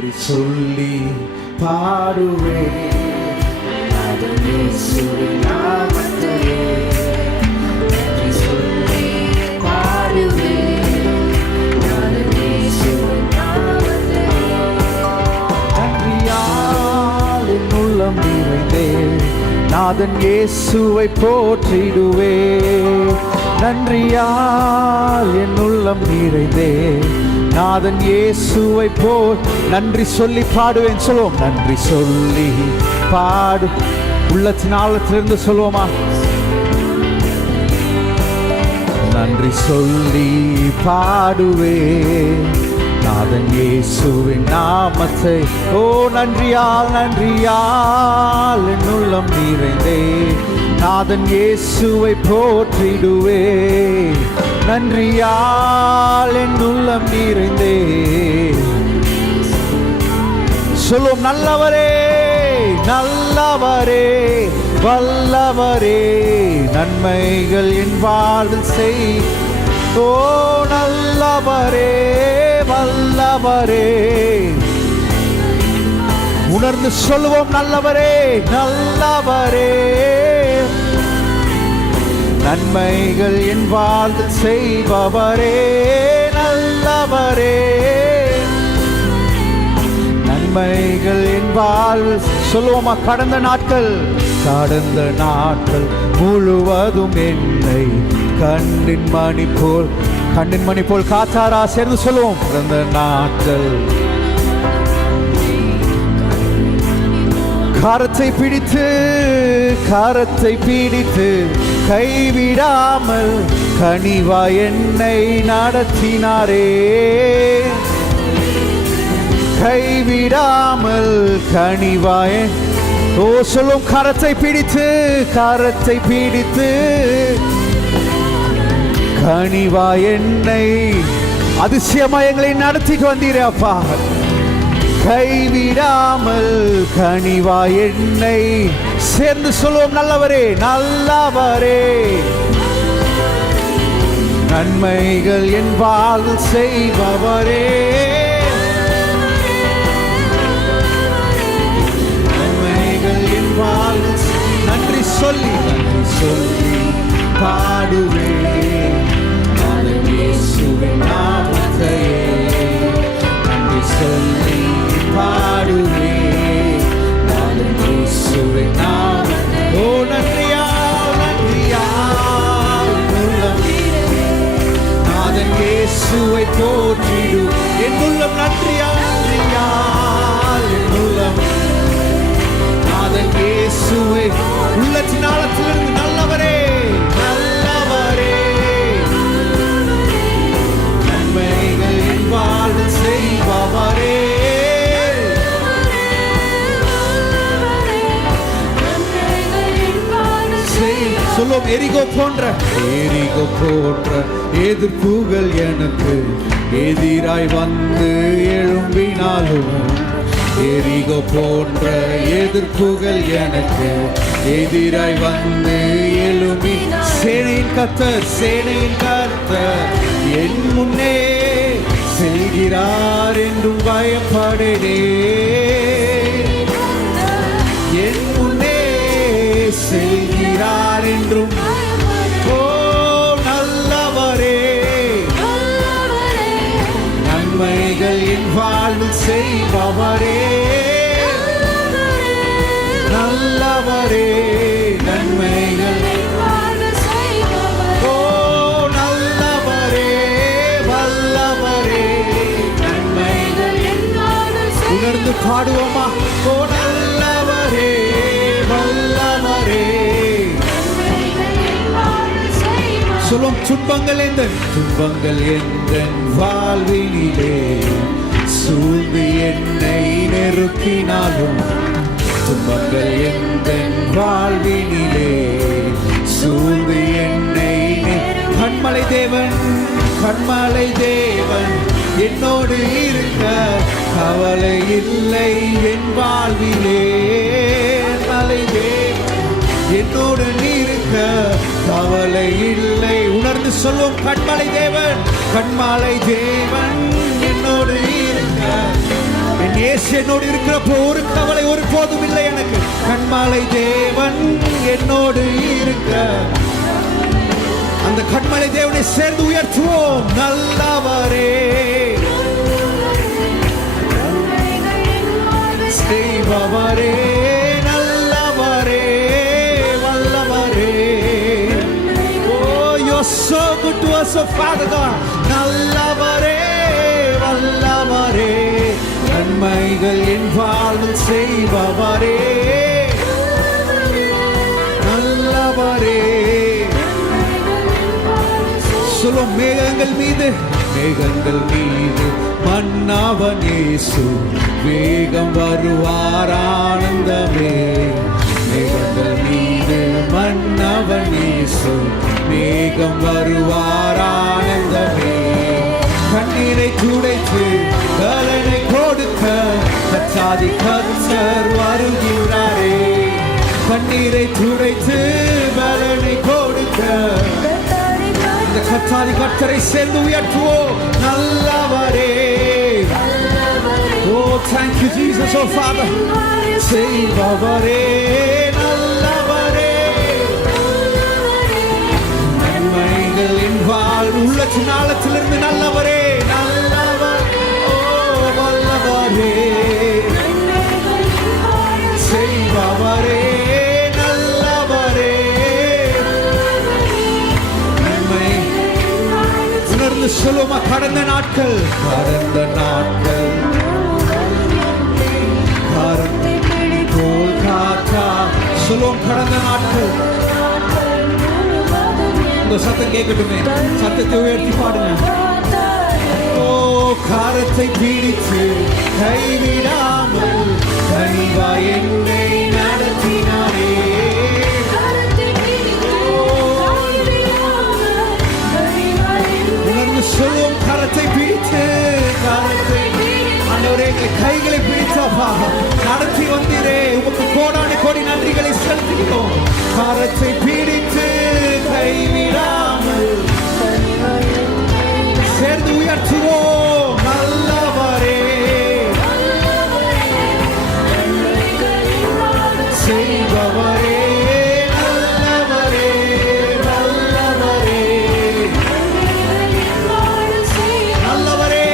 நன்றி சொல்லி பாடுவேன் இயேசுவின் நாமத்தையே நன்றி சொல்லி பாடுவேன் இயேசுவின் நாமத்தையே நன்றியால் என் உள்ளம் நிறைந்தேன் நாதன் இயேசுவை போற்றிடுவே நன்றியால் என் உள்ளம் நிறைந்தேன் நாதன் இயேசுவை போல் நன்றி சொல்லி பாடுவேன் சொல்லுவோம் நன்றி சொல்லி பாடு உள்ளத்தின் ஆழத்திலிருந்து சொல்லுவோமா நன்றி சொல்லி பாடுவேன் நாதன் இயேசுவின் நாமத்தை ஓ நன்றியால் நன்றியால் என் உள்ளம் நிறைந்தே நாதன் இயேசுவை போற்றிடுவே நன்றியால் என் உள்ளம் நிறைந்தே சொல்லும் நல்லவரே நல்லவரே வல்லவரே நன்மைகள் என் வாழ்வில் செய் ஓ நல்லவரே வல்லவரே உணர்ந்து சொல்லுவோம் நல்லவரே நல்லவரே நன்மைகள் என் வாழ்வில் செய்பவரே நல்லவரே நன்மைகள் என் வாழ்வில் சொல்லுவோமா கடந்த நாட்கள் முழுவதும் என்னை கண்ணின் மணி போல் காத்தாரா சேர்ந்து சொல்லுவோம் கடந்த நாட்கள் கரத்தை பிடித்து கைவிடாமல் கனிவா என்னை நடத்தினாரே கைவிடாமல் கனிவாய ஓ சொல்லும் கரத்தை பிடித்து கனிவா என்னை அதிசயமயங்களை நடத்திட்டு வந்தீரே அப்பா கைவிடாமல் கனிவா என்னை சேர்ந்து சொல்லுவோம் நல்லவரே நல்லவரே நன்மைகள் என் வாழ்வில் செய்பவரே நன்றி சொல்லி பாடுவேன் இயேசுவின் நாமத்தையே நன்றி சொல்லி பாடுவேன் இயேசுவின் நாமத்தையே ஓ நன்றியால் உள்ளம் நாதன் இயேசுவை போற்றிடு என் உள்ளம் நன்றியால் என் உள்ளம் இயேசுவே உள்ளத்தின் ஆழத்திலிருந்து நல்லவரே நல்லவரே நன்மைகள் என் வாழ்வில் செய்பவரே சொல்லும் எரிகோ போன்ற எதிர்ப்புகள் எனக்கு எதிராய் வந்து எழும்பினாலும் எரிகோ போன்ற எதிர்ப்புகள் எனக்கு எதிராய் வந்து எழும்பி சேனையின் கர்த்தர் என் முன்னே செல்கிறார் என்றும் பயப்படனே என் முன்னே செல்கிறார் என்றும் ஓ நல்லவரே நன்மைகள் என் வாழ்வில் செய்பவரே நல்லவரே நன்மைகள் ஓ நல்லவரே வல்லவரே நன்மைகள் உணர்ந்து பாடுவோமா ஓ நல்லவரே வல்லவரே சொல்லும் துன்பங்கள் எந்த வாழ்வினிலே சூழ்ந்து என்னை நெருக்கினாலும் துன்பங்கள் எந்த வாழ்வினிலே சூழ்ந்து என்னை கண்மலை தேவன் என்னோடு இருக்க கவலை இல்லை என் வாழ்விலே மலை தேவன் என்னோடு இருக்க கவலை இல்லை உணர்ந்து சொல்லும் கண்மலை தேவன் என்னோடு இருக்க என் இயேசு என்னோடு இருக்கிறப்போ ஒரு கவலை ஒரு போதும் இல்லை எனக்கு. கண்மலை தேவன் என்னோடு இருக்க, அந்த கண்மலை தேவனை சேர்ந்து உயர்த்துவோம். நல்லவரே செய்பவரே, நல்லவரே வல்லவரே. Oh, you're so good to us, oh Father God. நல்லவரே வல்லவரே, நன்மைகள் என் வாழ்வில் செய்பவரே, நல்லவரே. சொல்லும் மேகங்கள் மீது மன்னவன் இயேசு வேகம் வருவார் ஆனந்தமே. மேகங்கள் மீது மன்னவன் இயேசு வேகம் வருவார் ஆனந்தமே. கண்ணீரை துடைத்து பலனை கொடுக்க கர்த்தாதி கர்த்தர் வருகிறாரே. கண்ணீரை துடைத்து பலனை கொடுக்க இந்த கர்த்தாதி கர்த்தரை சேர்ந்து உயர்த்துவோம். நல்லவரே. Oh, thank you Jesus, oh Father. செய்பவரே, நல்லவரே, நன்மைகள் என் வாழ்வு உள்ளத்தின் ஆழத்திலிருந்து நல்லவரே, நல்லவர், ஓ வல்லவரே, செய்பவரே, நல்லவரே. நன்மை உணர்ந்து சொல்லுமா. கடந்த நாட்கள் போல் காற்றா சொல்லுவோம். கடந்த நாட்கள் உங்க சத்தம் கேட்கட்டுமே. சத்தத்தை உயர்த்தி பாடுங்க. ஓ, காரத்தை பிடித்து கைவிடாமல் கனிவா என்னை நடத்தினாரே. உணர்ந்து சொல்லுவோம். கரத்தை பிடித்து ஆண்டவரே எங்களை கைகளை பிடித்தப்பா நடத்தி வந்தீரே. உமக்கு கோடான கோடி நன்றிகளை செலுத்துகிறோம். கரத்தை பிடித்து கைவிடாமல் சேர்ந்து உயர்த்துவோம். நல்லவரே, செய்பவரே, நல்லவரே, நல்லவரே, நல்லவரே, நல்லவரே,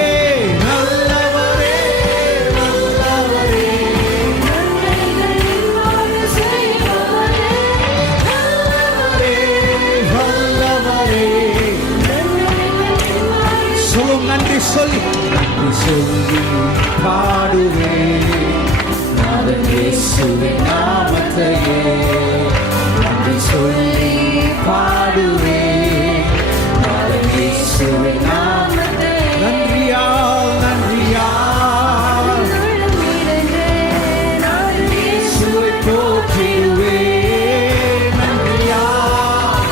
நல்லவரே. சொல்லும். நன்றி சொல்லி பாடுவேன் இயேசுவின் நாமத்தையே. நன்றி சொல்லி பாடுவேன் இயேசுவின் நாமத்தையே. நன்றியால் நன்றியால் இயேசுவை போற்றிடுவேன். நன்றியால்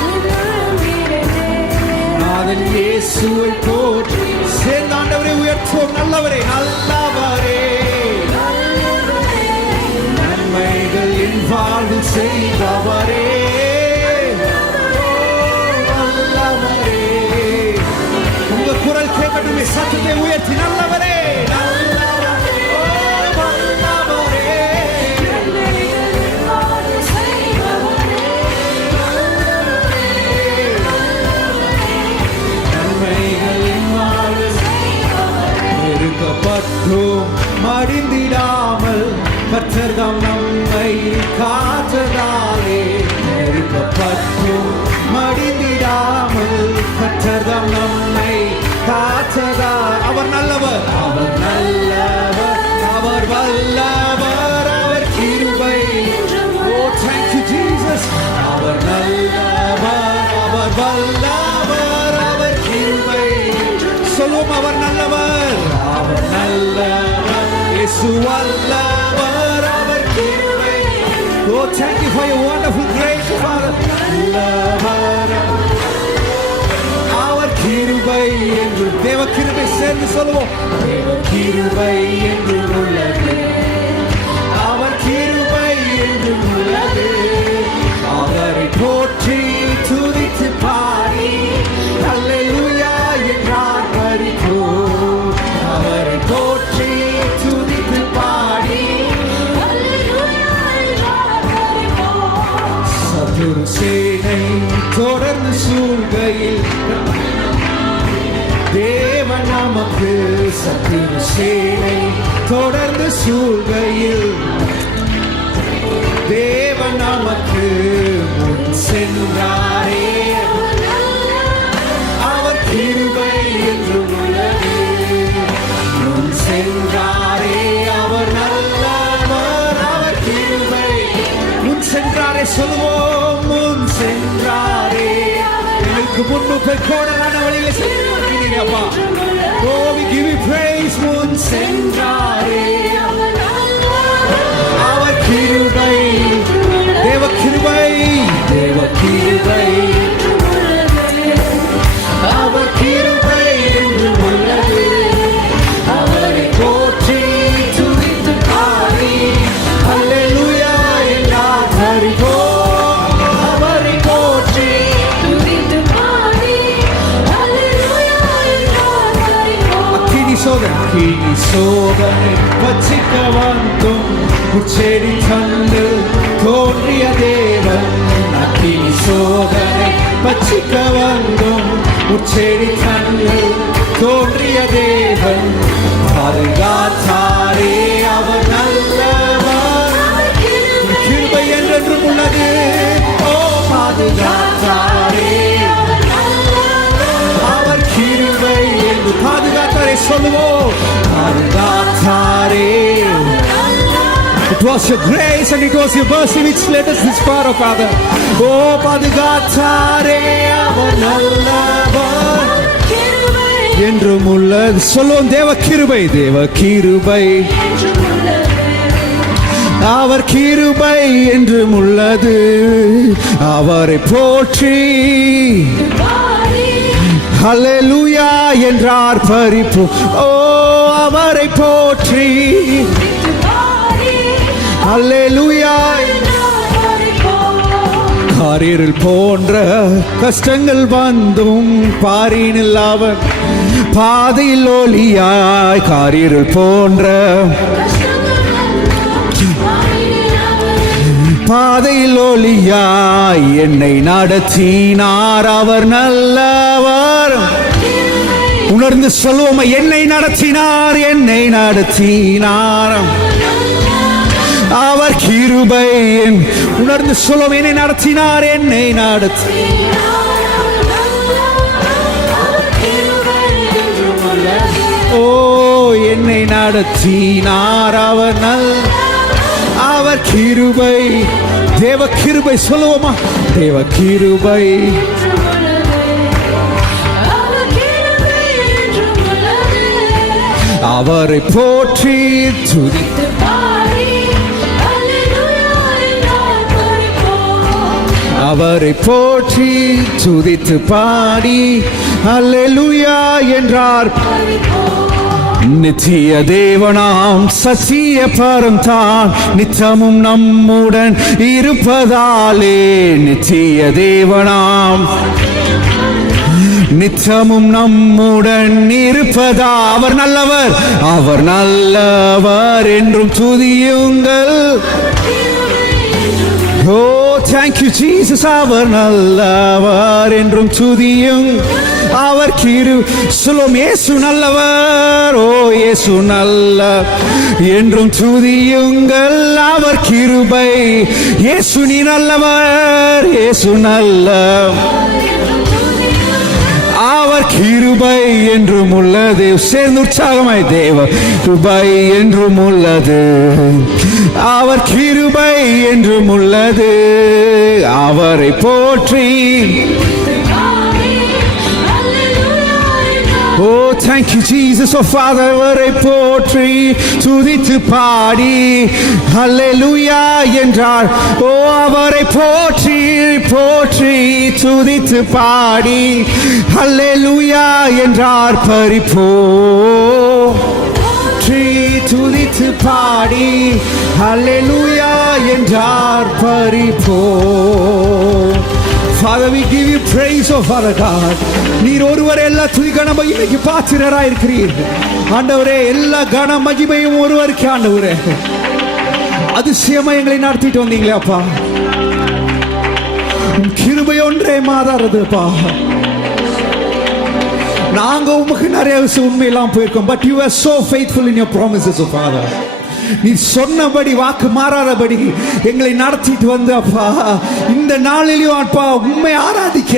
நாதன் இயேசுவை போற்றி சேர்ந்த ஆண்டவரை உயர்த்துவோம். நல்லவரே, நல்லவரே, நன்மைகள் என் வாழ்வில் செய்பவரே, நல்லவரே. உங்க குரல் கேட்கட்டுமே. சத்தத்தை உயர்த்தி நல்லவரே, நல்லவரே, நல்லவரே. நன்மைகள் என் வாழ்வில் இருக்கப்பட்டும் மடிந்திடாமல் கர்த்தர்தாம் நம்மை காற்றதாலே. இருக்கப்பட்டும் மடிந்திடாமல் கர்த்தர்தாம் நம்மை காற்றதா. அவர் நல்லவர், அவர் நல்லவர், அவர் வல்லவர், அவர் கிருபை. Oh, thank you Jesus. அவர் நல்லவர், அவர் வல்லவர், அவர் கிருபை. சொல்லுவோம். அவர் நல்லவர், அவர் நல்லவர், இயேசு வல்லவர், அவர் கிருபை. Oh, thank you for your wonderful grace, Father. நல்லவர், அவர் கிருபை என்று தேவ கிருபை சேர்ந்து சொல்லுவோம். தேவ கிருபை என்று உள்ளது, அவர் கிருபை என்று உள்ளது. அவரை போற்றி துதித்து பாடி அல்லேலூயா என்றார் பரிபூ. அவரை போற்றி துதித்து சூழ்கையில் தேவன் நமக்கு சத்திய சேனை தொடர்ந்து சூழ்கையில் தேவன் நமக்கு முன் சென்றாரே அவர் கிருபை என்றும் உள்ளது முன் சென்றாரே அவர் நல்லவர் அவர் கிருபை முன் சென்றாரே சொல்லுவோம் முன் சென்றாரே எனக்கு முன்னுக்கு கோடலான வழியில் சென்றீங்கப்பா Oh we give you praise முன் சென்றாரே அவர் கிருபை தேவ கிருபை தேவ கிருபை அவர் கிருபை என்று உள்ளது அவரை போற்றி துதித்து பாடி அல்லேலூயா என்றார் பரிபோ அவரை போற்றி துதித்து பாடி அல்லேலூயா என்றார் பரிபோ அக்கினி சோதனை வச்சிக்க வந்தும் உச்செடி தந்து தோன்றிய தேவன் அக்கினி சோதனை வச்சிக்க வந்தும் உச்செடி தந்து தோன்றிய தேவன் பாதுகாத்தாரே அவர் நல்லவர் கிருபை என்றென்றும் உள்ளது ஓ பாதுகாத்தாரே அவர் கிருபை என்று பாதுகாத்தாரே சொல்லுவோம் பாதுகாத்தாரே It was your grace and it was your mercy which led us this far, oh Father. Oh, பாதுகாத்தாரே அவர் நல்லவர் என்றும் உள்ளது சொல்லுவோம் தேவ கிருபை தேவ கிருபை அவர் கிருபை என்றும் உள்ளது அவரை போற்றி அல்லேலூயா என்றார் பரிபூ ஓ அவரை போற்றி அல்லேலூயா காரிருள் போன்ற கஷ்டங்கள் வந்தும் பாரினில் அவர் பாதையில் ஒளியாய் காரிருள் போன்ற பாதையில் ஒளியாய் என்னை நடத்தினார் அவர் நல்லவர் உணர்ந்து சொல்லுவோம் என்னை நடத்தினார் அவர் கிருபை உணர்ந்து சொல்லுவோம் என்னை நடத்தினார் ஓ என்னை நடத்தினார் அவர் கிருபை தேவ கிருபை சொல்லுவோமா தேவ கிருபை அவரை போற்றி துதித்து அவரை போற்றி துதித்து பாடி அல்லேலூயா என்றார் நித்திய தேவனாம் சத்திய பரம்தான் நித்தமும் நம்முடன் இருப்பதாலே நித்திய தேவனாம் நித்தமும் நம்முடன் இருப்பதா அவர் நல்லவர் என்றும் துதியுங்கள் Oh thank you Jesus அவர் நல்லவர் என்றும் துதியும் அவர் கிரு சொல்லும் இயேசு நல்லவர் ஓ இயேசு நல்ல என்றும் துதியுங்கள் அவர் கிருபை இயேசு நீ நல்லவர் இயேசு நல்ல அவர் கிருபை என்றும் உள்ளது சேர்ந்து உற்சாகமாய் தேவ கிருபை என்றும் உள்ளது அவர் கிருபை என்றும் உள்ளது அவரை போற்றி Oh thank you Jesus oh Father அவரை போற்றி துதித்து பாடி அல்லேலூயா என்றார் ஓ அவரை போற்றி துதித்து பாடி அல்லேலூயா என்றார் பரிபூர்த்தி துதித்து பாடி அல்லேலூயா என்றார் பரிபூர்த்தி Father, we give you praise, oh Father God. நீர் ஒருவரே எல்லா துதி கன மகிமைக்கு பாத்திரராய் இருக்கிறீர் ஆண்டவரே. எல்லா கன மகிமையும் ஒருவருக்கு ஆண்டவரே. அதிசயமா எங்களை நடத்திட்டு வந்தீங்களே அப்பா. கிருபை ஒன்றே மாறாததுப்பா. நாங்க உமக்கு நிறைய விஷயம் உண்மையெல்லாம் போயிருக்கோம். But you are so faithful in your promises of father. நீ சொன்னபடி வாக்கு மாறாதபடி எங்களை நடத்திட்டு வந்து அப்பா, இந்த நாளிலையும் அப்பா உண்மை ஆராதிக்க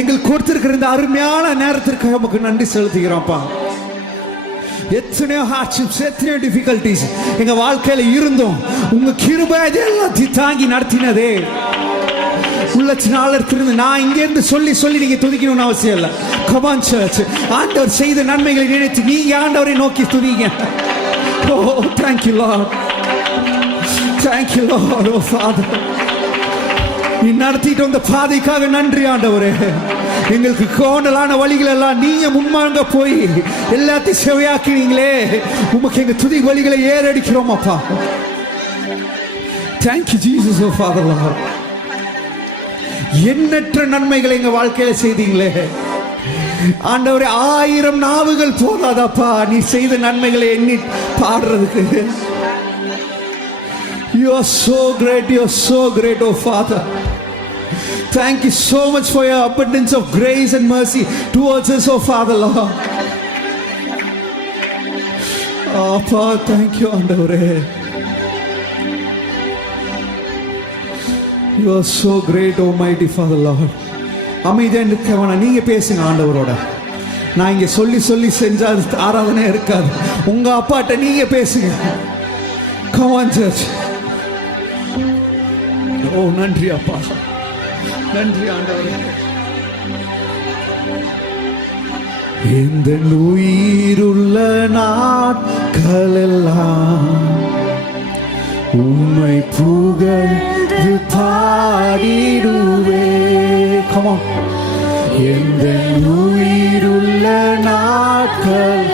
எங்களுக்கு கொடுத்திருக்கிற இந்த அருமையான நேரத்திற்கு நமக்கு நன்றி செலுத்துகிறோம்ப்பா. எத்தனையோ ஹார்ட்ஷிப்ஸ், எத்தனையோ டிஃபிகல்டிஸ் எங்க வாழ்க்கையில இருந்தோம். உங்க கிருபை எல்லாத்தையும் தாங்கி நடத்தினதே உள்ளத்தினால இருந்து. நான் இங்க இருந்து சொல்லி சொல்லி நீங்க துதிக்கணும்னு அவசியம் இல்லை. Come on church. ஆண்டவர் செய்த நன்மைகளை நினைத்து நீங்க ஆண்டவரை நோக்கி துதிங்க. Oh, thank you Lord. Thank you Lord. Oh Father, நீ நடத்திட்டு வந்த பாதைக்காக நன்றி ஆண்டவரே. எங்களுக்கு கோணலான வழிகள் எல்லாம் நீங்க முன்மாங்க போய் எல்லாத்தையும் செவையாக்கினீங்களே. உமக்கு எங்க துதி வழிகளை ஏறடிக்கிறோம் அப்பா. Thank you Jesus. Oh Father Lord, எண்ணற்ற நன்மைகளை எங்க வாழ்க்கையில செய்தீங்களே ஆண்டவரே. 1000 நாவுகள் போதாதப்பா நீ செய்த நன்மைகளை எண்ணி பாடுறதுக்கு. You are so great, you are so great, oh Father. Thank you so much for your abundance of grace and mercy towards us, oh Father Lord. Appa, thank you ஆண்டவரே. You are so great, almighty Father Lord. அமைதியாக இருக்க நீங்க பேசுங்க ஆண்டவரோட. நான் இங்க சொல்லி சொல்லி செஞ்சா ஆராதனை இருக்காது. உங்க அப்பாட்ட நீங்க பேசுங்க. Come on church. ஓ நன்றி அப்பா, நன்றி ஆண்டவரே. இந்த உயிருள்ள நாட்களெல்லாம் உம்மை புகழ்ந்து பாடிடுவே. Come on. இந்த உயிருள்ள நாட்கள்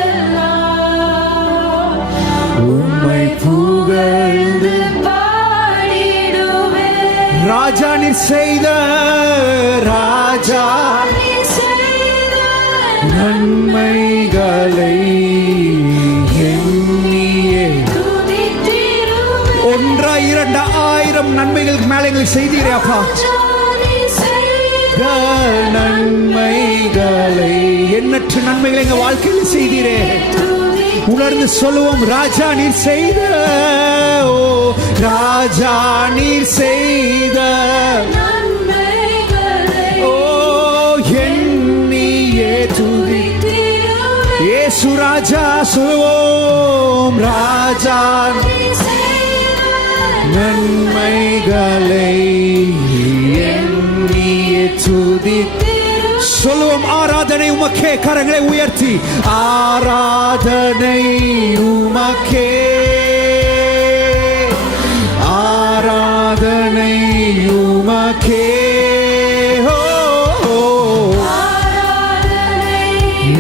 உம்மை புகழ்ந்து பாடிடுவே. ராஜா நீ செய்த நன்மைகளை எண்ணியே 1,000-2,000 நன்மைகளுக்கு மேல எங்களுக்கு செய்தீரே அப்பா. நன்மைகளை எண்ணற்ற நன்மைகளை எங்க வாழ்க்கையில் செய்தீரே. உணர்ந்து சொல்லுவோம், ராஜா நீர் செய்த, ஓ ராஜா நீர் செய்த, ஓ எண்ணியே துதி. இயேசு ராஜா சொல்லுவோம், ராஜா நன்மைகளை எண்ணியே துதி. சொல்லுவோம், ஆராதனை உமக்கே. கரங்களை உயர்த்தி ஆராதனை உமக்கே, ஆராதனை உமக்கே,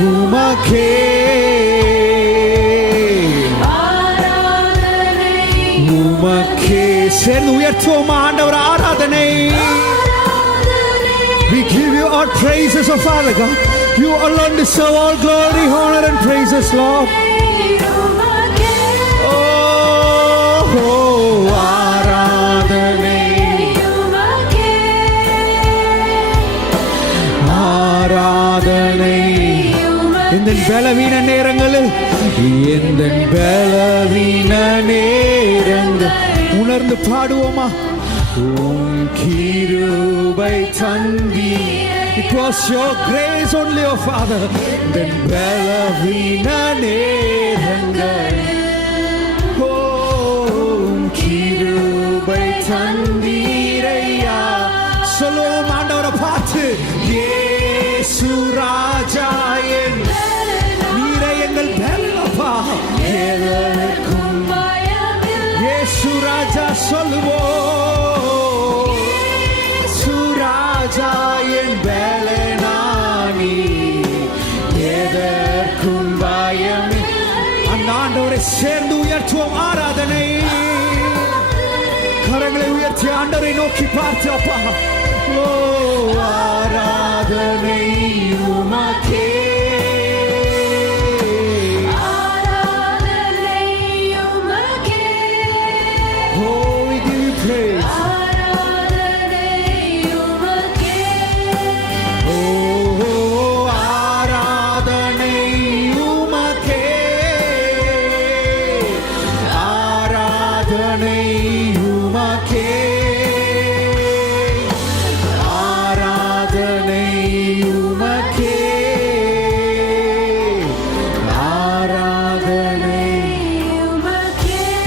உமக்கே உமக்கே. சேர்ந்து உயர்த்துவோம் ஆண்டவர் ஆராதனை. We give you our praises, oh Father God. You alone deserve all glory, honor and praises, Lord. Oh, ஆராதனை, ஆராதனை. இந்த பலவீன நேரங்களில், இந்த பலவீன நேரங்கள் உணர்ந்து பாடுவோமா? உம் கிருபை தந்தி. It was your grace only, oh Father. Then பலவீன நேரங்கள், உம் கிருபை தந்தீரையா. சொல்லுவோம் ஆண்டவரை பார்த்து, இயேசு ராஜா என் நீரை எங்கள் பலப்பா. எதற்கும் இயேசு ராஜா சொல்லுவோம், சுராஜா என் பலனானி, எதற்கும் பயம். அந்த ஆண்டவரை சேர்ந்து உயர்த்துவோம் ஆராதனை. கரங்களை உயர்த்தி ஆண்டவரை நோக்கி பார்த்து அப்பா, ஓ ஆராதனை உமக்கே,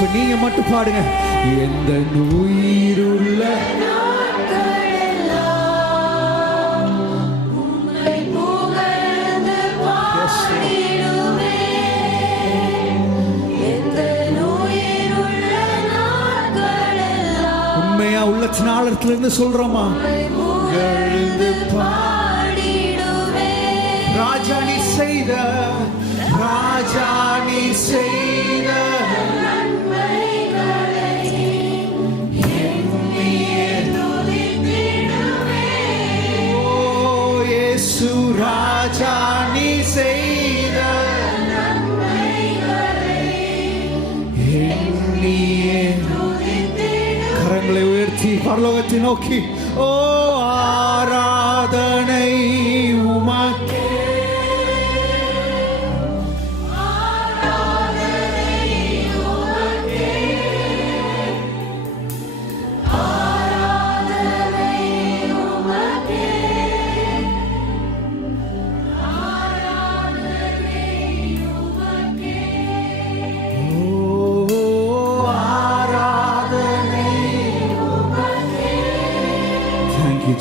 இப்ப நீங்க மட்டும் பாடுங்க. எந்த உயிருள்ள உண்மையா உள்ளத்தின் ஆழத்துல இருந்து சொல்றோமா? ராஜா நீ செய்த இயேசு, ராஜா நீ செய்த கரங்களை உயர்த்தி பரலோகத்தை நோக்கி ஓ ஆராதனை உமக்கே,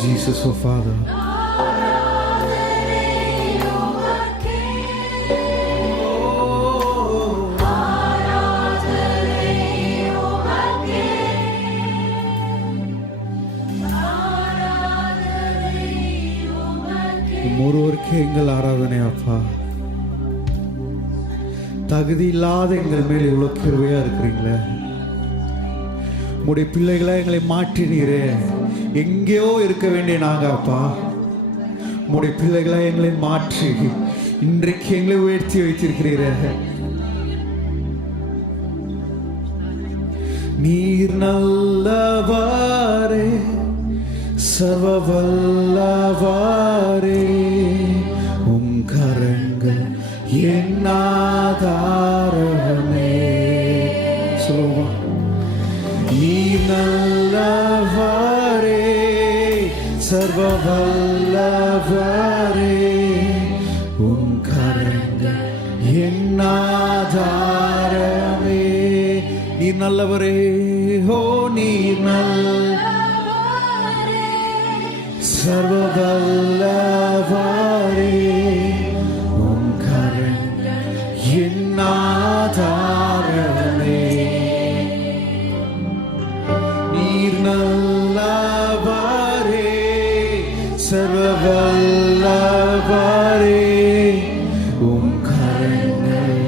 Jesus, oh Father. ஒருவருக்கு எங்கள் ஆராதனை அப்பா. தகுதி இல்லாத எங்கள் மேல் இவ்வளவு கிருபையா இருக்கிறீங்களே. உடைய பிள்ளைகளை எங்களை மாற்றினீரே. எங்கேயோ இருக்க வேண்டிய நாங்க அப்பா, உடைய பிள்ளைகளை எங்களை மாற்றி இன்றைக்கு எங்களை உயர்த்தி வைத்திருக்கிறீர. நீர் நல்லவாரே, சர்வ வல்லவாரே, உம் கரங்கள் என் ஆதாரமே. சொல்லுவோமா? நீர் நல்லவாரே, சர்வ வல்லவரே, உம் கரங்கள் என் ஆதாரமே. நீர் நல்லவரே, ஓ நீர் நல்லவரே, சர்வ வல்லவரே, உம் கரங்கள் என் ஆதாரமே. நீர் நல்லவரே, சர்வ வல்லவரே, உம் கரங்கள்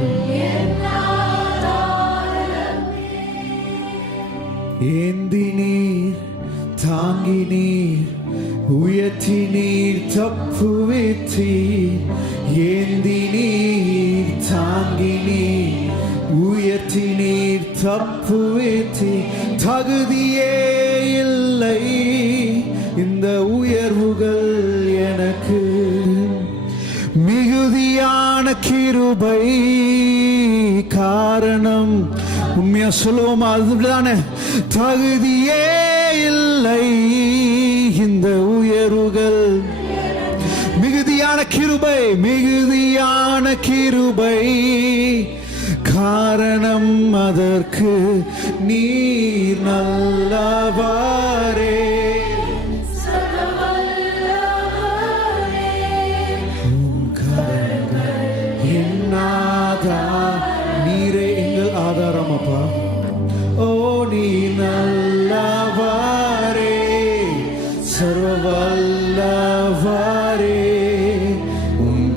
ஏந்தி நீர், தாங்கி நீர், உயர்த்தி நீர், தப்புவித்தீர். ஏந்தி நீர், தாங்கி நீர், உயர்த்தி நீர், தப்புவித்தீர். தகுதியே இல்லை இந்த உயர்வுகள் எனக்கு, மிகுதியான கிருபை காரணம். உண்மையா சொல்லுவோமா? அதுதானே, தகுதியே இல்லை இந்த உயர்வுகள், மிகுதியான கிருபை, மிகுதியான கிருபை காரணம். அதற்கு நீர் நல்லவரே, நீரே எங்கள் ஆதாரம் அப்பா. ஓ நீ நல்லவரே, சர்வ வல்லவரே, உம்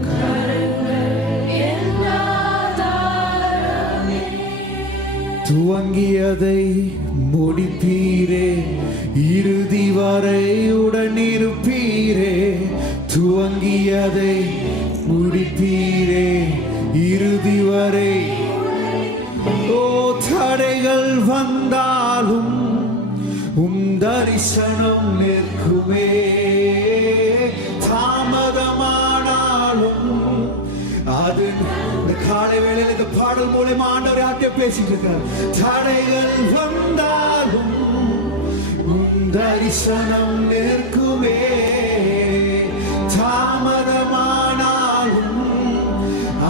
துவங்கியதை முடிப்பீரே, இறுதி வரை உடனிருப்பீரே. துவங்கியதை முடிப்பீரே, இறுதி வரை. ஓ தடைகள் வந்தாலும் உம் தரிசனம் நிற்குமே, தாமதமானாலும் அது. இந்த காலை வேளையில் இந்த பாடல் மூலமா ஆண்டவரை ஆட்டே பேசிட்டு இருக்கார். தடைகள் வந்தாலும் உம் தரிசனம் நிற்குமே, தாமதமானாலும்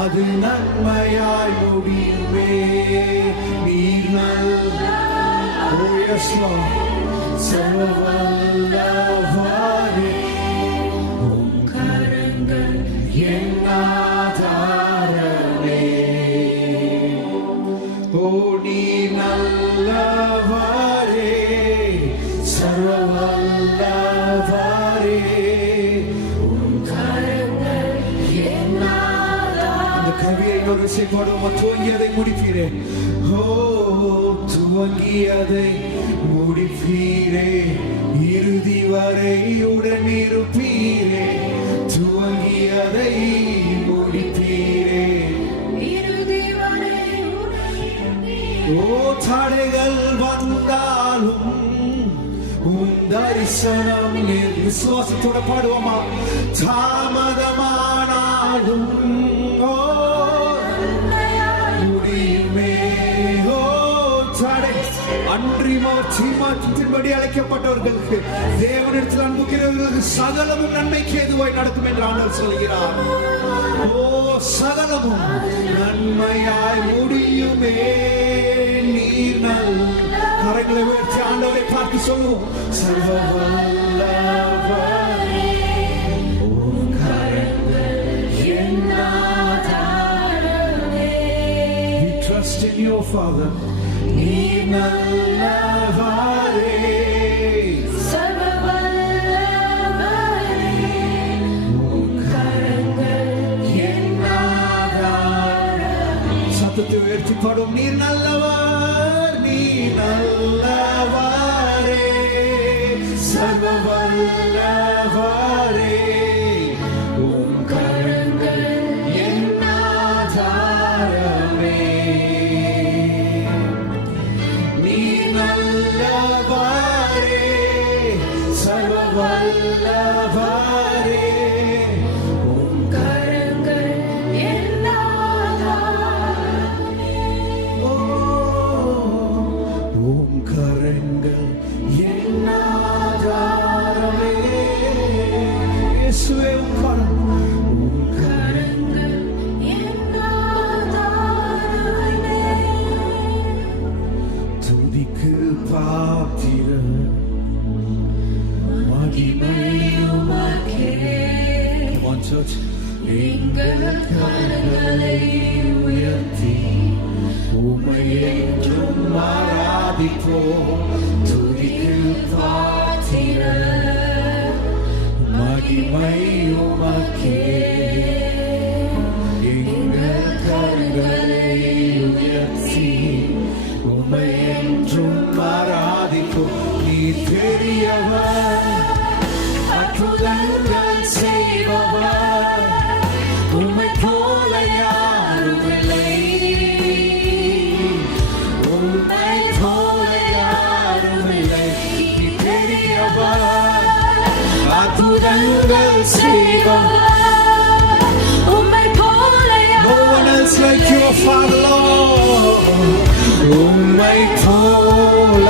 அது நன்மையாய் முடியுமே. நீர் Yes, Lord. சர்வவல்லவரே, உம் கரங்கள் என் ஆதாரமே. ஓ நீர் நல்லவரே, சர்வவல்லவரே, உம் கரங்கள் என் ஆதாரமே. இந்த கவியை ஒரு செய்வோடு துவங்கியதை முடிப்பீரே. ஓ துவங்கியதை முடிப்பீரே, இறுதி வரை உடனிருப்பீரே. துவங்கியதை முடிப்பீரே, இறுதி வரை உடனிருப்பீரே. ஓ தடைகள் வந்தாலும் உம் தரிசனம் விசுவாசத்தோட பாடுவோமா. தாமதமானாலும் ஓ முடியுமே. ஓ தடை அன்றிமோ தீமாற்றத்தின்படி அழைக்கப்பட்டவர்களுக்கு தேவனிடத்தில் அன்புகிறவர்களுக்கு சகலமும் நன்மைக்கு ஏதுவாய் நடக்கும் என்று ஆண்டவர் சொல்கிறார். ஓ சகலமும் நன்மையாய் முடியுமே. நீர் நல் கரங்களை உயர்த்தி ஆண்டவரை பார்த்து சொல்லுவோம். சர்வவல்லவரே, உம் கரங்கள் என் ஆதாரமே. We trust in you, Father. நீர் நல்லவரே, சர்வவல்லவரே, உம் கரங்கள் என் ஆதாரமே. சத்தத்தை உயர்த்தி பாடும். நீர் நல்லவர், நீர் நல்லவரே, சர்வவல்லவரே, உம் கரங்கள் என் ஆதாரமே. நீர் நல்லவரே, சர்வவல்லவரே, உம் கரங்கள் என் ஆதாரமே. உம் கரங்கள் என் ஆதாரமே. இயேசுவே உம் கரங்கள் என் ஆதாரமே. துதிக்கு பாத்திரர் மகிமை உமக்கே. One church. எங்கள் கரங்களை உயர்த்தி உம்மை என்றும் ஆராதிப்போம். துதிக்கு பாத்திரர் மகிமை உமக்கே. எங்கள் கரங்களை உயர்த்தி உம்மை என்றும் ஆராதிப்போம். நீ பெரியவர், அற்புதங்கள் செய்பவர், உம்மை போல யாரும் இல்லை. உம்மை போல யாரும் இல்லை. நீ பெரியவர், அற்புதங்கள் செய்பவர், உம்மை போல யாரும். No one else like you, Father Lord. உம்மை போல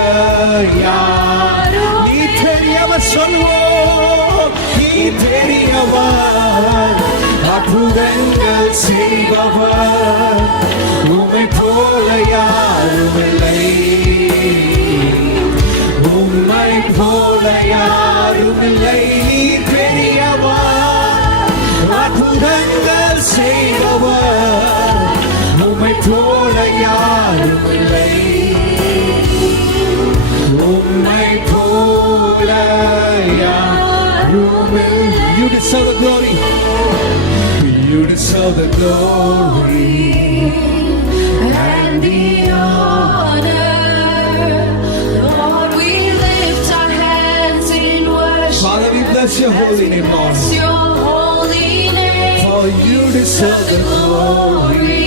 யாரும். நீ பெரியவர் சொல்லுவோம். நீ பெரியவர், அற்புதங்கள் செய்பவர், உம்மை போல யாரும் இல்லை. உம்மை போல யாரும் இல்லை. நீ பெரியவர், அற்புதங்கள் செய்பவர், உம்மை போல யாரும் இல்லை. உம்மை போல யாரும் இல்லை. You deserve the glory. You deserve the glory and the honor. Lord, we lift our hands in worship. Father, we bless your holy name, Lord. Bless your holy name. For you deserve the glory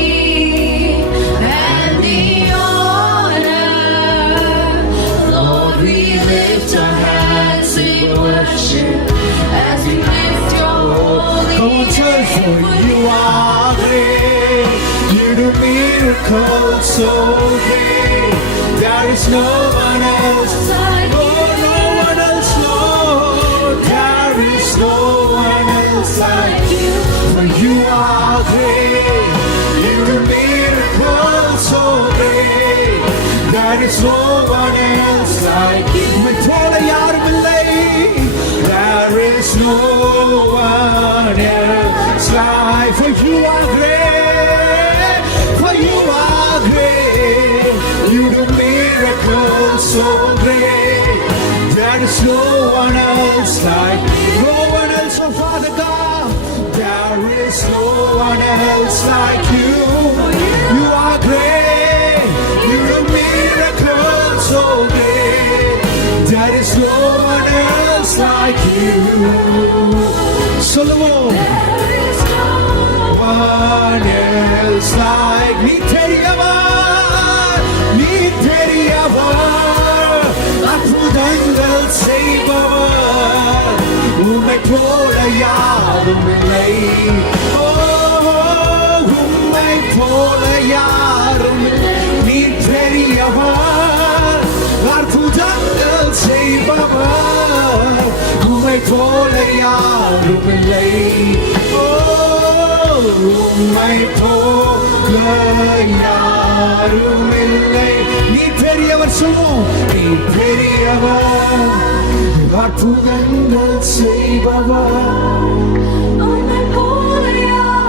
and the honor. Lord, we lift our hands in worship as we lift your holy name. Come on, church, for you are great. You do miracles so great. There is no one else. Oh, no one else, Lord. There is no one else like you. For you are great. You do miracles so great. There is no one else like you. உம்மை போல யாரும் இல்லை. There is no one else like. For you are great. For you are great. You do miracles so great. There is no one else like. No one else, oh Father God. There is no one else like you. You are great. You do miracles so great. There is no one else like you. Solomon. There is no one else like. நீ பெரியவர், நீ பெரியவர், அற்புதங்கள் செய்பவர், உம்மை போல யாரும் இல்லை. உம்மை போல யாரும் இல்லை. நீ பெரியவர், அற்புதங்கள் செய்பவர், உம்மை போல யாரும் இல்லை. உம்மை போல யாரும் இல்லை. நீ பெரியவர் சொல்லும். நீ பெரியவர், அற்புதங்கள் செய்பவர்.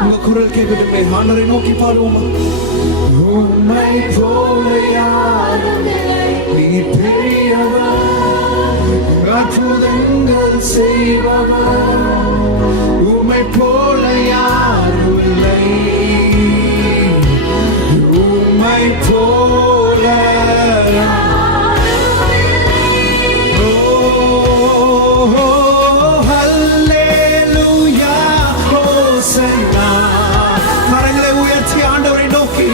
உங்க குரல் கேட்கவில்லை. ஆண்டவரை நோக்கி பாடுவோமா? உம்மை போல யாரும் இல்லை. நீ பெரியவர், அற்புதங்கள் செய்பவர், உம்மை போல யாரும் இல்லை. உம்மை போல ஹல்லேலூயா ஹோசன்னா. கரங்களை உயர்த்தி ஆண்டவரை நோக்கி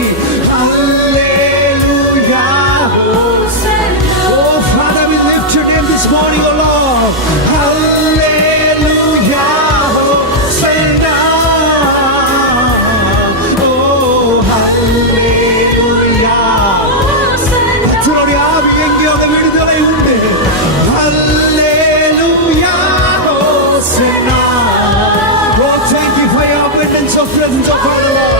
ஹல்லேலூயா ஹோசன்னா. Oh Father, we lift your name this morning, oh Lord. Hallelujah Hosanna. Oh hallelujah Hosanna. கர்த்தருடைய ஆவி எங்கே அந்த விடுதலை உண்டு. Hallelujah Hosanna. Oh thank you for your abundance of presence, oh Father Lord.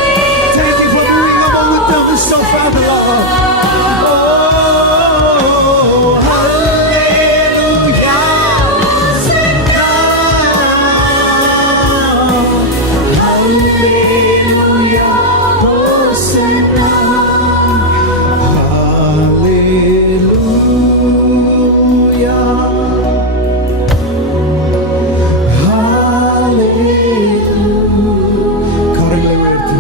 Thank you for moving among with them, oh Father Lord. Hallelujah, Hosanna. Hallelujah. Hallelujah. கரங்களை உயர்த்தி.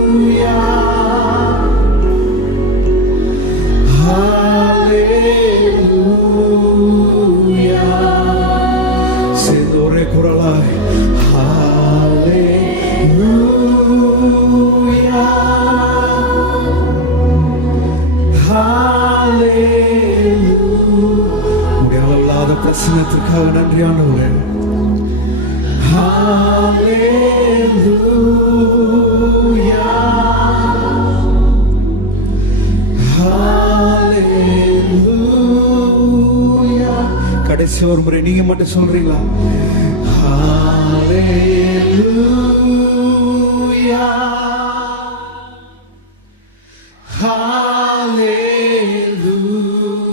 Hallelujah. Hallelujah. சேர்ந்து ஒரே குரலாய் Hallelujah. Hallelujah. உடைய அளவில்லாத பிரசன்னத்திற்காக நன்றி ஆண்டவரே. Hallelujah. Hallelujah. கடைசி ஒரு முறை நீங்க மட்டும் சொல்றீங்களா? Hallelujah.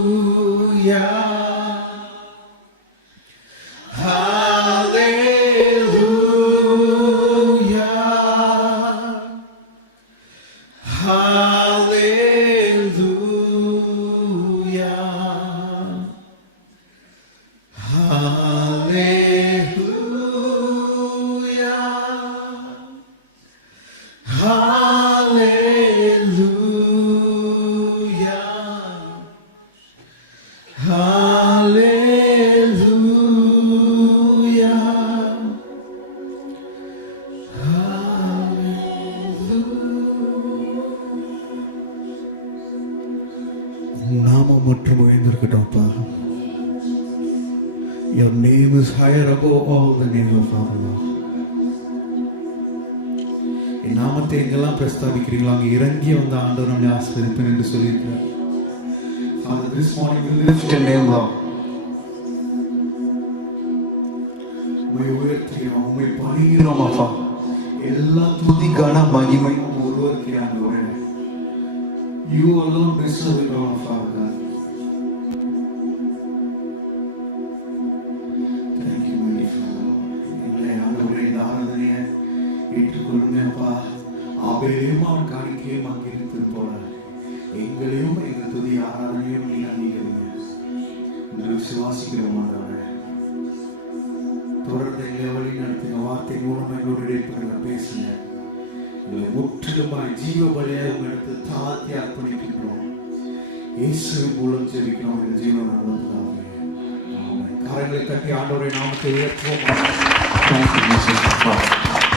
Hallelujah. Hallelujah. Hallelujah. நாமம் மட்டும் உயர்ந்திருக்கட்டும்ப்பா. Your name is higher above all the name of our Lord. என் நாமத்தை எங்கெல்லாம் பிரஸ்தாபிக்கிறீங்களோ அங்கே இறங்கி வந்த ஆண்டவர் நம்மை ஆசீர்வதிப்பேன் என்று சொல்லியிருக்கிறார். Father, this morning we lift your name, Lord. உம்மை உயர்த்துகிறோம், உம்மை பணிகிறோம் அப்பா. எல்லா துதி கன மகிமையும் ஒருவருக்கே ஆண்டவரே. You alone deserve it all, Father God. Thank you, my Father. எங்களை ஆண்டவரே இந்த ஆராதனையை ஏற்றுக்கொள்ளுங்க அப்பா. ஆபேலையும் அவன் காணிக்கையும் அங்கிருந்தது போல எங்களையும் எங்கள் துதி ஆராதனையும் நீ அங்கீகரிங்க என்று விசுவாசிக்கிறோம் ஆண்டவரே. தொடர்ந்து எங்களை வழி நடத்தின வார்த்தை மூலம் எங்களோட இடைப்பட பேசுங்க. எங்களை முற்றிலுமாய் ஜீவ பலியாக உங்களிடத்து தாழ்த்தி அர்ப்பணிக்கின்றோம். இயேசுவின் மூலம் ஜெபிக்கிறோம். எங்கள் ஜீவன் நல்லதாகவே. கரங்களை தட்டி ஆண்டவரை நாமத்தை உயர்த்துவோம்.